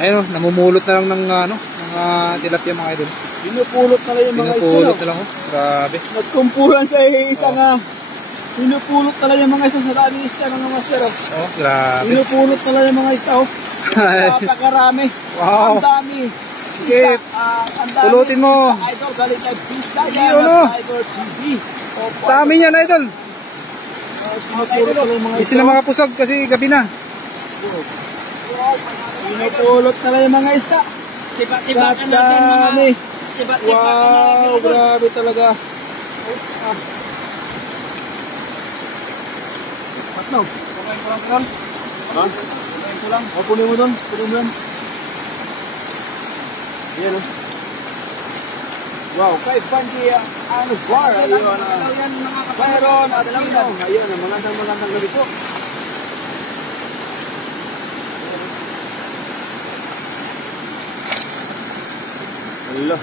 Ayun, namumulot na lang ng ano, ng tilapia mga idol. Pinupulot na lang yung mga isda. Pinupulot na lang, oh. Grabe. Nagkumpulan sa isang pinupulot na lang yung mga isda sa daming isda mga master. Oh, grabe. Pinupulot na lang yung mga isda. Napakarami. Wow. Ang dami. Sige, pulutin mo. Idol, galing kay Bisaya Tiger TV. Dami yan, idol. Pinupulot na lang yung mga Hindi sila makapusog kasi gabi na. Pinupulot na lang yung mga isda. Tiba-tiba ka natin mga... Wow, grabe talaga. Patlaw. Pakain ko lang kan. Ha? Pakain ko lang. O, punin mo doon. Punin mo doon. Ayan o. Wow, kay Bandi ano bar. Ayun na. Mayroon at Lino. Ayun, magandang gabi po. Hello.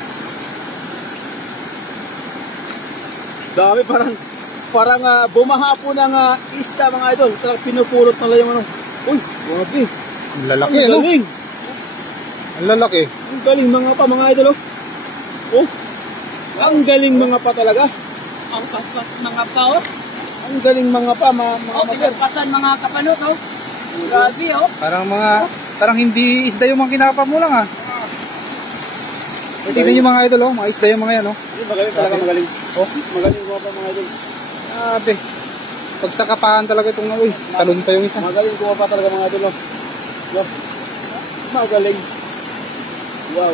Dami parang bumaha po ng isda mga idol. Talagang pinupulot na lang yung ano. Uy, grabe. Ang lalaki, Ang galing. Ang lalaki. Ang galing mga pa mga idol. Oh. Ang galing mga pa talaga. Ang paspas mga paot. Ang galing mga pa mga Pinagpasan mga kapanot, oh. Grabe, oh. Parang hindi isda yung mga kinapa mo lang, ah. Tignan yung mga idol, oh. Mga isda yung mga yan, oh. Magaling talaga, magaling. Oh, magaling mga pa mga idol. Grabe. Pag sa kapahan talaga itong, uy, talon pa yung isa. Magaling ko pa talaga mga idol, oh. Wow. Magaling. Wow.